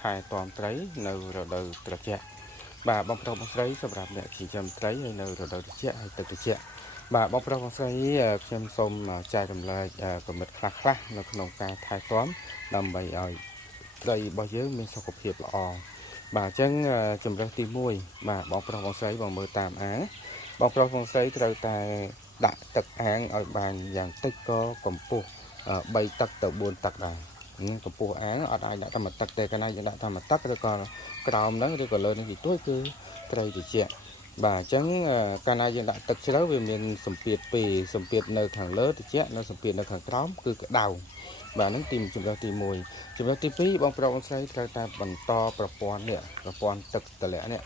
ថែទាំត្រីនៅរដូវត្រជាក់បាទបងប្រុសបងស្រីសម្រាប់អ្នកចិញ្ចឹមត្រីហើយនៅរដូវត្រជាក់ហើយទឹកត្រជាក់បាទបងប្រុសបងស្រីខ្ញុំសូមចែករំលែកគំនិតខ្លះៗនៅក្នុងការថែទាំដើម្បីឲ្យត្រីរបស់យើងមានសុខភាពល្អបាទអញ្ចឹងជំរើសទី1បាទបងប្រុសបងស្រីបងមើលតាមអាបងប្រុសបងស្រីត្រូវតែដាក់ទឹកអាងឲ្យបានយ៉ាងតិចក៏កម្ពស់3ទឹកទៅ4ទឹកដែរកម្ពស់អាងអត់អាចដាក់តែមួយទឹកទេកាលណាយើងដាក់តែមួយទឹកឬក៏ក្រោមហ្នឹងឬក៏លើនេះទីទួយគឺត្រីត្រជាក់បាទអញ្ចឹងកាលណាយើងដាក់ទឹកជ្រៅវាមានសម្ពាធពីរសម្ពាធនៅខាងលើត្រជាក់និងសម្ពាធនៅខាងក្រោមគឺក្តៅបាទហ្នឹងទីជំរើសទី1ជំរើសទី2បងប្រុសបងស្រីត្រូវតែបន្តប្រព័ន្ធទឹកតម្លាក់នេះ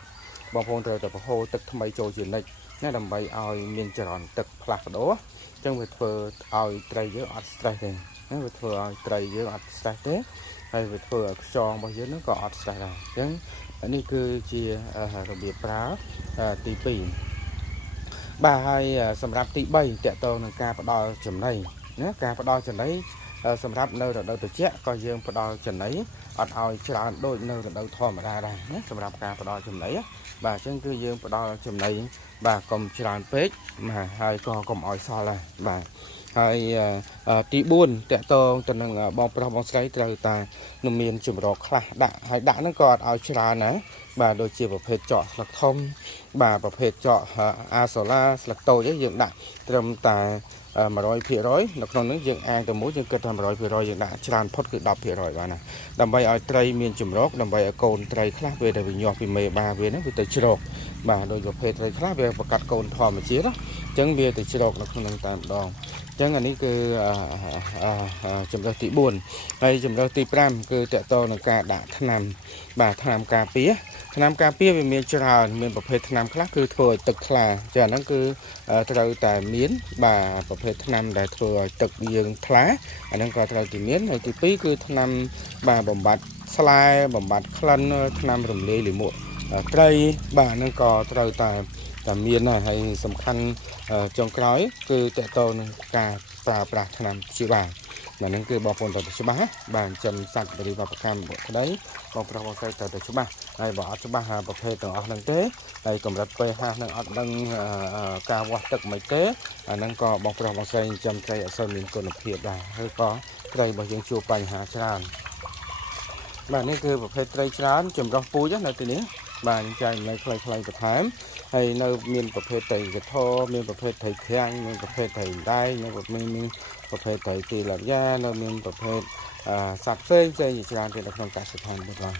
បងប្អូនត្រូវតែប្រហូរទឹកថ្មីចូលជានិច្ចណាដើម្បីឲ្យមានចរន្តទឹកផ្លាស់ប្ដូរអញ្ចឹងវាធ្វើឲ្យត្រីយើងអត់ stress ទេណាវាធ្វើឲ្យត្រីយើងអត់ stress ទេហើយវាធ្វើឲ្យខ្យងរបស់យើងហ្នឹងក៏អត់ stress ដែរអញ្ចឹងនេះគឺជារបៀបប្រើទី2បាទហើយសម្រាប់ទី3តកតងនឹងការផ្ដល់ចំណីណាការផ្ដល់ចំណីសម្រាប់នៅរដូវត្រជាក់ក៏យើងផ្ដល់ចំណីអត់ឲ្យច្រើនដូចនៅរដូវធម្មតាដែរណាសម្រាប់ការផ្ដល់ចំណីបាទអញ្ចឹងគឺយើងផ្ដល់ចំណីបាទកុំច្រើនពេកបាទហើយក៏កុំឲ្យសល់ដែរបាទហើយទី4តកតងទៅនឹងបងប្រុសបងស្រីត្រូវតែនឹងមានចម្រោកខ្លះដាក់ហើយដាក់ហ្នឹងក៏អត់ឲ្យច្រើនណាបាទដូចជាប្រភេទចកស្លឹកធំបាទប្រភេទចកអាសូឡាស្លឹកតូចយើងដាក់ត្រឹមតែ100% នៅក្នុងនេះយើងអាងទៅមួយយើងគិតថា 100% យើងដាក់ច្រើនផុតគឺ 10% បាទណាដើម្បីឲ្យត្រីមានចម្រោកដើម្បីឲ្យកូនត្រីខ្លះវាដែលវាញាស់ពីមេបាវាហ្នឹងវាទៅជ្រោកបាទដោយប្រភេទត្រីខ្លះវាប្រកាត់កូនធម្មជាតិអញ្ចឹងវាទៅជ្រោកនៅក្នុងតាមដងអញ្ចឹងអានេះគឺជំរើសទី4ហើយជំរើសទី5គឺតកតងនឹងការដាក់ថ្នាំបាទថ្នាំការពារវាមានច្រើនមានប្រភេទថ្នាំខ្លះគឺធ្វើឲ្យទឹកថ្លាចាហ្នឹងគឺត្រូវតែមានបាទប្រភេទថ្នាំដែលធ្វើឲ្យទឹកយើងថ្លាអាហ្នឹងក៏ត្រូវតែមានហើយទី2គឺថ្នាំបាទបំបត្តិស្លែបំបត្តិក្លិនថ្នាំរំលាយលាមកត្រីបាទហ្នឹងក៏ត្រូវតែមានដែរហើយសំខាន់ចុងក្រោយគឺតកតងនឹងការប្រើប្រាស់ថ្នាំព្យាបាលហ្នឹងគឺបងប្អូនត្រូវតែច្បាស់បាទចំសត្វបរិវត្តកម្មក្តីបងប្រុសបងស្រីត្រូវតែច្បាស់ហើយបើអត់ច្បាស់ប្រភេទទាំងអស់ហ្នឹងទេហើយកម្រិត pH ហ្នឹងអត់ដឹងការវាស់ទឹកមិនទេអាហ្នឹងក៏បងប្រុសបងស្រីចិញ្ចឹមត្រីអត់សូវមានគុណភាពដែរហើយក៏ត្រីរបស់យើងជួបបញ្ហាច្រើនបាទនេះគឺប្រភេទត្រីច្រើនចម្រុះពូជនៅទីនេះបាទចែកនៅខ្លីៗបន្ថែមហើយនៅមានប្រភេទត្រីកធមានប្រភេទត្រីភៀងមានប្រភេទត្រីដែកមានប្រភេទត្រីទីឡាយ៉ានៅមានប្រភេទសត្វផ្សេងជាច្រើនទៀតនៅក្នុងកសិដ្ឋានរបស់